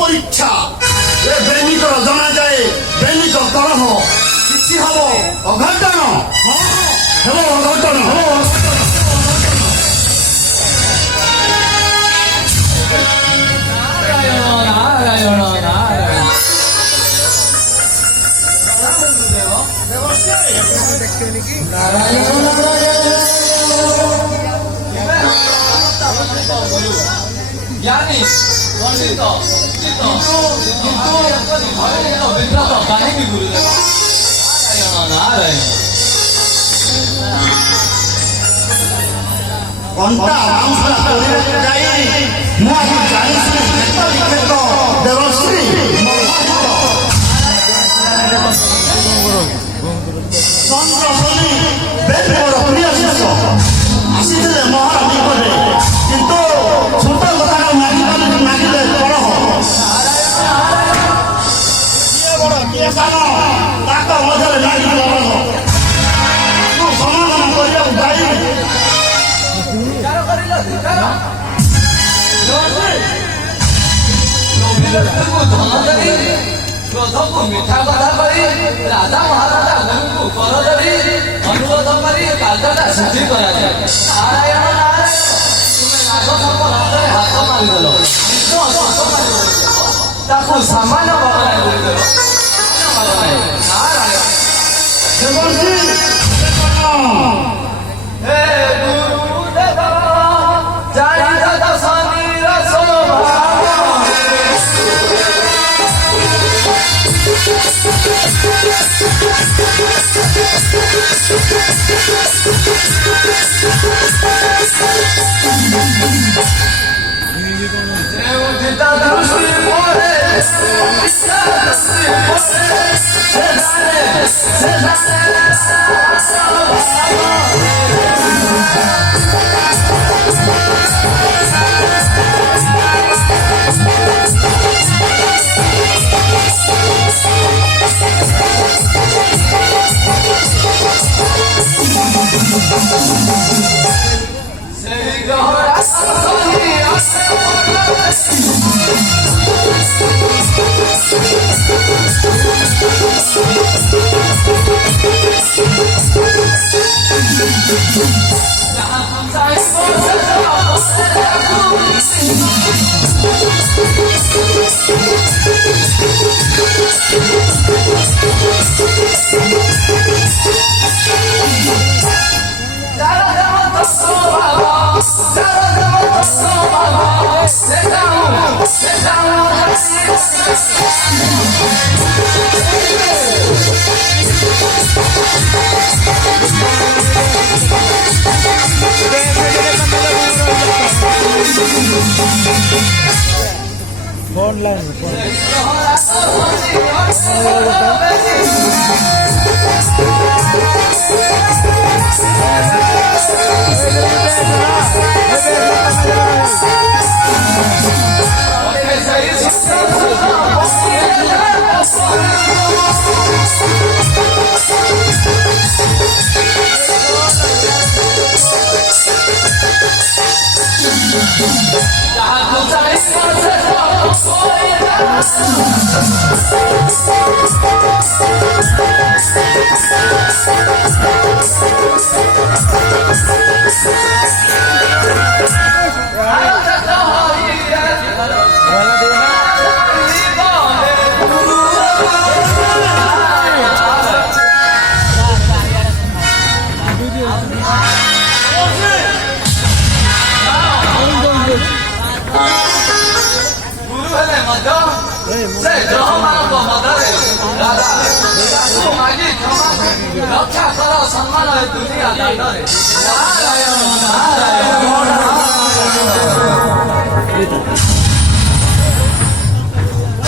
পরীক্ষা এ বেনিকর জনা যায় বেনিকর করহ কিছু হব অঘটন হব অঘটন হব জ্ঞানী পণ্ডিত কিন্তু বিখ্যাত কাহিনী গুরুদেব নারায়ণ ঘন্টা রামসা পরিবেশ যাই মু আমি জানিছি ক্ষেত্র বিক্ষেত্র দেবশ্রী চন্দ্র শনি বেশ বড় প্রিয় শিষ্য আসিছিলে মহারাজ নিকটে কিন্তু ছোট কথা মাগিলে বড় কিଏ বড় କିଏ ସାନ ତାଙ୍କ ମଧ୍ୟରେ ଲାଗି ବଡ଼ ମୁଁ ସମାଧାନ କରିବାକୁ ଯାଇ କ୍ରୋଧକୁ ମିଠା କଥା କହି ରାଜା ମହାରାଜା ଗୁରୁଙ୍କୁ କର ଧରି ଅନୁରୋଧ କରି କାର୍ଯ୍ୟଟା ସିଦ୍ଧି କରାଯାଏ। ନାରାୟଣ ନାରାୟଣ ତୁମେ ନାଗସର୍ପ ହାତରେ ହାତ ମାରିଦେଲ ତାକୁ ସାମାନ୍ୟ ବଦଳାଇ ଦେଇଦେଲ ନାରାୟଣ ହେ ଗୁରୁଦେବ ଜାଣିଛ ତ ଶନିର ସ୍ୱଭାବ Deudita dృష్టి పోరే విశ్వ దృష్టి పోరే फोन लाइन रक्षा करो सम्मान है दुनिया नारायण नारायण नारायण